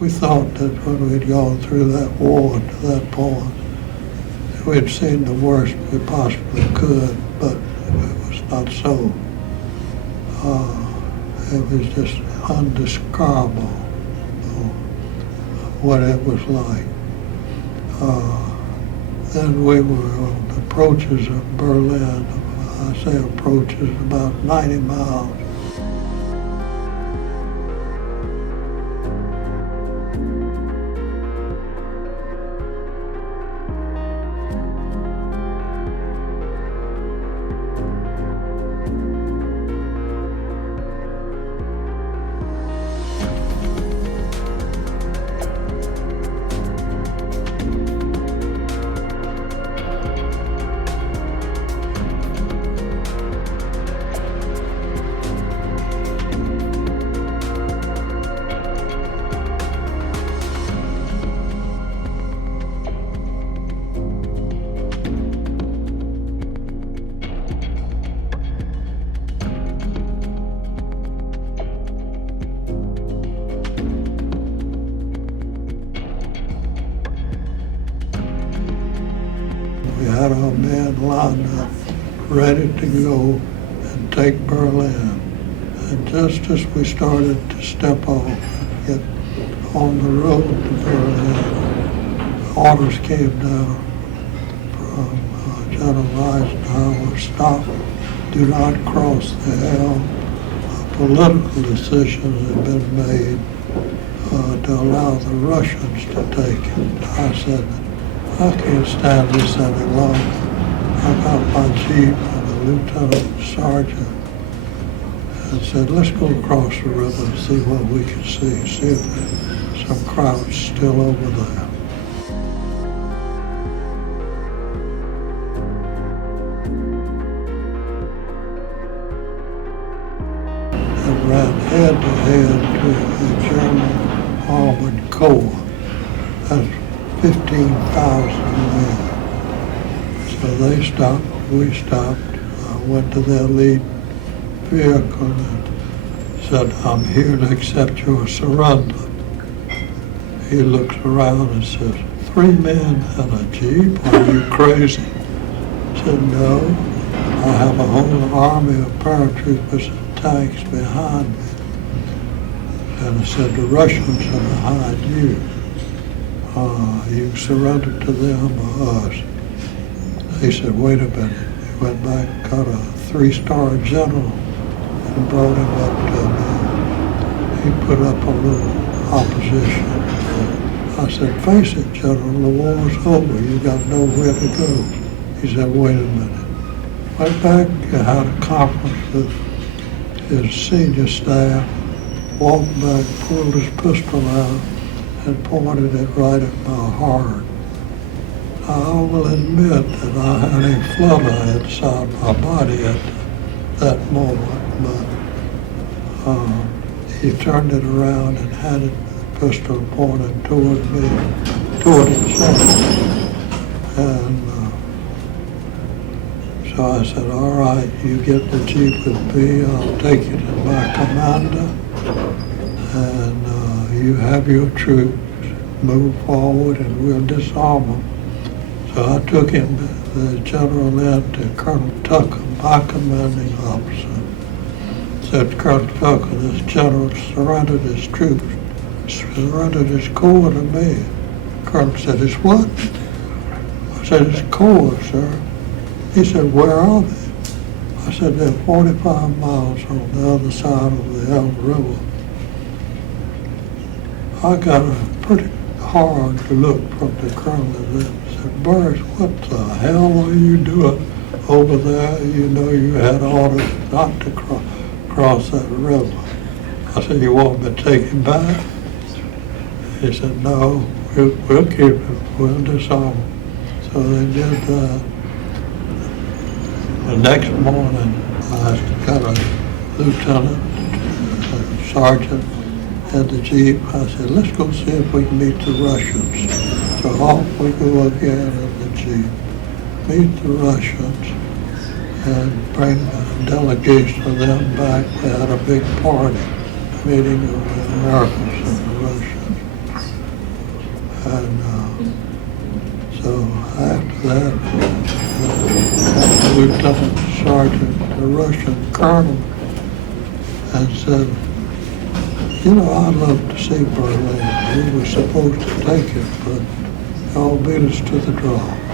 We thought that when we'd gone through that war to that point, we'd seen the worst we possibly could, but it was not so. It was just undescribable what it was like. Then we were on the approaches of Berlin. I say approaches, about 90 miles. We had our men lined up, ready to go and take Berlin. And just as we started to step off and get on the road to Berlin, orders came down from General Eisenhower, stop, do not cross the Elbe. A political decision had been made to allow the Russians to take it. I said, I can't stand this any longer. I got my jeep and a lieutenant sergeant and said, let's go across the river and see what we can see if there's some crowds still over there. And ran head to head to the German Armored Corps. That's 15,000 men. So they stopped, we stopped. I went to their lead vehicle and said, I'm here to accept your surrender. He looks around and says, 3 men and a jeep? Are you crazy? I said, no. I have a whole army of paratroopers and tanks behind me. And I said, the Russians are behind you. You surrender to them or us. He said, wait a minute. He went back and got a 3-star general and brought him up to me. He put up a little opposition. I said, face it, General, the war's over. You got nowhere to go. He said, wait a minute. Went back and had a conference with his senior staff, walked back, pulled his pistol out, and pointed it right at my heart. I will admit that I had a flutter inside my body at that moment, but he turned it around and had the pistol pointed toward me, toward himself. And so I said, all right, you get the jeep with me, I'll take you to my commander, and you have your troops, move forward and we'll disarm them. So I took him, the general in, to Colonel Tucker, my commanding officer. Said, Colonel Tucker, this general surrendered his troops, surrendered his corps to me. Colonel said, it's what? I said, it's corps, sir. He said, where are they? I said, they're 45 miles on the other side of the Elbe River. I got a pretty hard look from the colonel and said, Burris, what the hell are you doing over there? You know you had orders not to cross that river. I said, you want me to take him back? He said, no, we'll keep him, we'll disarm him. So they did that. The next morning, I got a lieutenant, a sergeant, had the jeep. I said, let's go see if we can meet the Russians. So off we go again in the jeep, meet the Russians, and bring a delegation of them back. We had a big party, meeting of the Americans and the Russians. And so after that, the lieutenant sergeant, the Russian colonel, and said, you know, I'd love to see Berlin. We were supposed to take it, but y'all beat us to the draw.